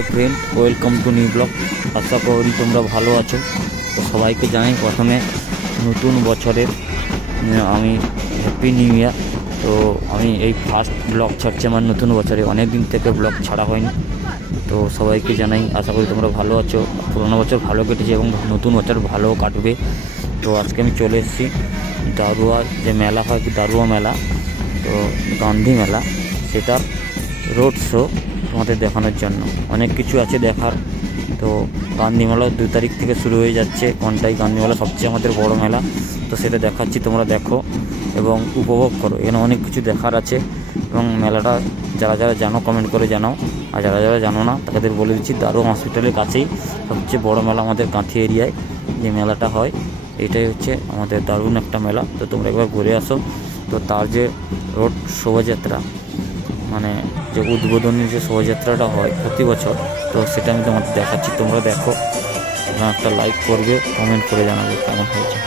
High friend, welcome to new blog. আশা করি তোমরা ভালো আছো। তো সবাইকে জানাই প্রথমে নতুন বছরের আমি হ্যাপি নিউ ইয়ার। তো আমি এই ফার্স্ট ব্লগ ছাড়ছি আমার নতুন বছরে, অনেক দিন থেকে ব্লগ ছাড়া হয়নি। তো সবাইকে জানাই, আশা করি তোমরা ভালো আছো, পুরোনো বছর ভালো কেটেছে এবং নতুন বছর ভালো কাটবে। তো আজকে আমি চলে এসেছি দারুয়া, যে মেলা হয় দারুয়া মেলা, তো গান্ধী মেলা, সেটার রোড শো তোমাদের দেখানোর জন্য। অনেক কিছু আছে দেখার। তো গান্ধী মেলা 2 তারিখ থেকে শুরু হয়ে যাচ্ছে। কোনটাই গান্ধী মেলা সবচেয়ে আমাদের বড় মেলা, তো সেটা দেখাচ্ছি, তোমরা দেখো এবং উপভোগ করো। এখানে অনেক কিছু দেখার আছে এবং মেলাটা যারা যারা জানো কমেন্ট করে জানাও, আর যারা যারা জানো না তাদের বলে দিচ্ছি, দারুয়া হসপিটালের কাছেই সবচেয়ে বড় মেলা আমাদের কাঁথি এরিয়ায় যে মেলাটা হয়, এটাই হচ্ছে আমাদের দারুণ একটা মেলা। তো তোমরা একবার ঘুরে আসো। তো তার যে রোড শোভাযাত্রা, মানে যে উদ্বোধনী যে শোভাযাত্রাটা হয় প্রতি বছর, তো সেটা আমি তোমাদের দেখাচ্ছি, তোমরা দেখো এবং একটা লাইক করবে, কমেন্ট করে জানাবে কেমন হয়েছে।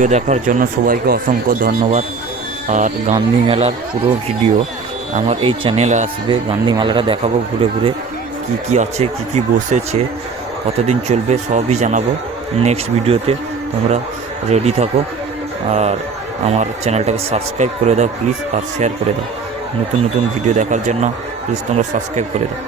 ভিডিও দেখার জন্য সবাইকে অসংখ্য ধন্যবাদ। আর গান্ধী মেলার পুরো ভিডিও আমার এই চ্যানেলে আসবে। গান্ধী মেলাটা দেখাবো ঘুরে ঘুরে, কি কি আছে, কি কি বসেছে, কতদিন চলবে, সবই জানাবো নেক্সট ভিডিওতে। তোমরা রেডি থাকো আর আমার চ্যানেলটাকে সাবস্ক্রাইব করে দাও প্লিজ, আর শেয়ার করে দাও। নতুন নতুন ভিডিও দেখার জন্য প্লিজ তোমরা সাবস্ক্রাইব করে দাও।